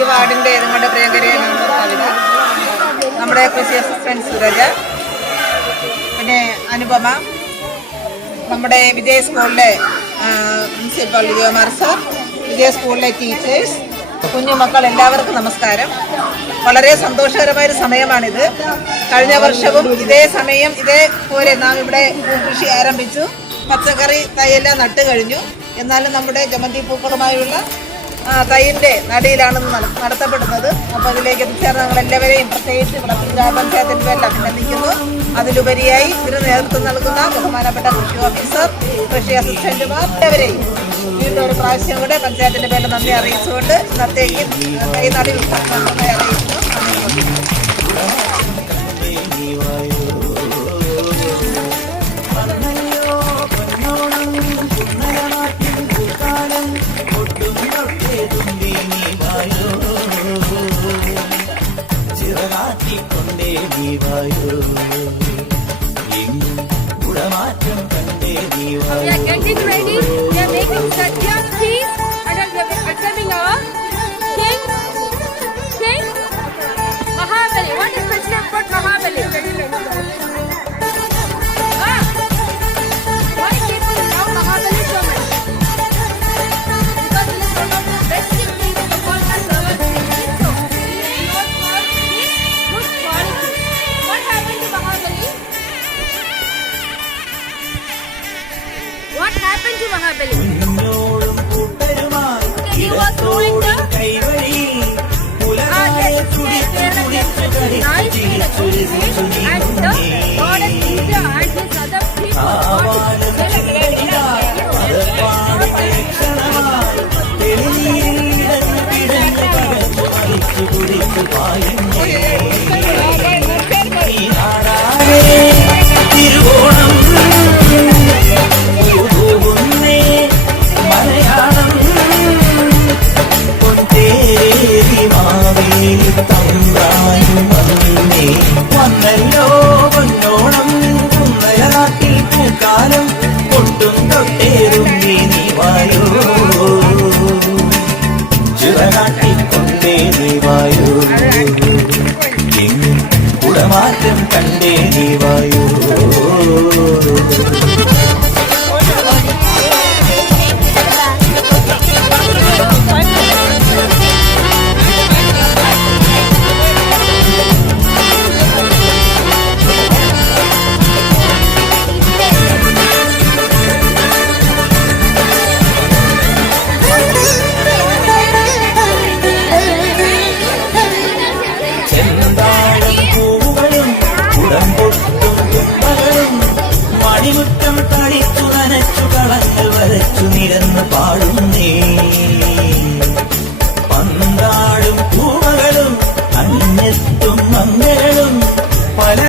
ഈ വാർഡിന്റെ നമ്മുടെ പ്രിയങ്കരയെ മെമ്പർ കവിത. നമ്മുടെ കൃഷി അസിസ്റ്റന്റ് സൂരജ്. പിന്നെ അനുപമ. നമ്മുടെ വിജയ സ്കൂളിലെ പ്രിൻസിപ്പൽ വിജയകുമാർ സാർ വിജയ സ്കൂളിലെ ടീച്ചേഴ്സ് കുഞ്ഞുമക്കൾ എല്ലാവർക്കും നമസ്കാരം. വളരെ സന്തോഷകരമായൊരു സമയമാണിത്. കഴിഞ്ഞ വർഷവും ഇതേ സമയം ഇതേപോലെ നാം ഇവിടെ കൃഷി ആരംഭിച്ചു. പച്ചക്കറി തൈയെല്ലാം നട്ട് കഴിഞ്ഞു. എന്നാലും നമ്മുടെ ജമന്തി പൂക്കളുമായുള്ള തൈന്റെ നടയിലാണ് നട- നടത്തപ്പെടുന്നത്. അപ്പോൾ അതിലേക്ക് എത്തിച്ചേർന്ന ഞങ്ങൾ എല്ലാവരെയും പ്രത്യേകിച്ച് ഗ്രാമ ഗ്രാമപഞ്ചായത്തിന്റെ പേരിൽ അഭിനന്ദിക്കുന്നു. അതിലുപരിയായി ഇതിന് നേതൃത്വം നൽകുന്ന ബഹുമാനപ്പെട്ട കൃഷി ഓഫീസർ കൃഷി അസിസ്റ്റന്റുമാർ എല്ലാവരെയും വീണ്ടും ഒരു പ്രാവശ്യം കൂടെ പഞ്ചായത്തിന്റെ പേരിൽ നന്ദി അറിയിച്ചുകൊണ്ട് ഇന്നത്തേക്ക് കൈ നടി അറിയിക്കുന്നു. നന്ദി. Happened to Mahabali? He was throwing the Ah, nice and the God and India and his other people got കുടിച്ചു പായുന്നേ இறைவாயு മണിമുറ്റം തളിച്ചു നനച്ചു കളങ്ങൾ വരച്ചു നിരന്ന് പാടും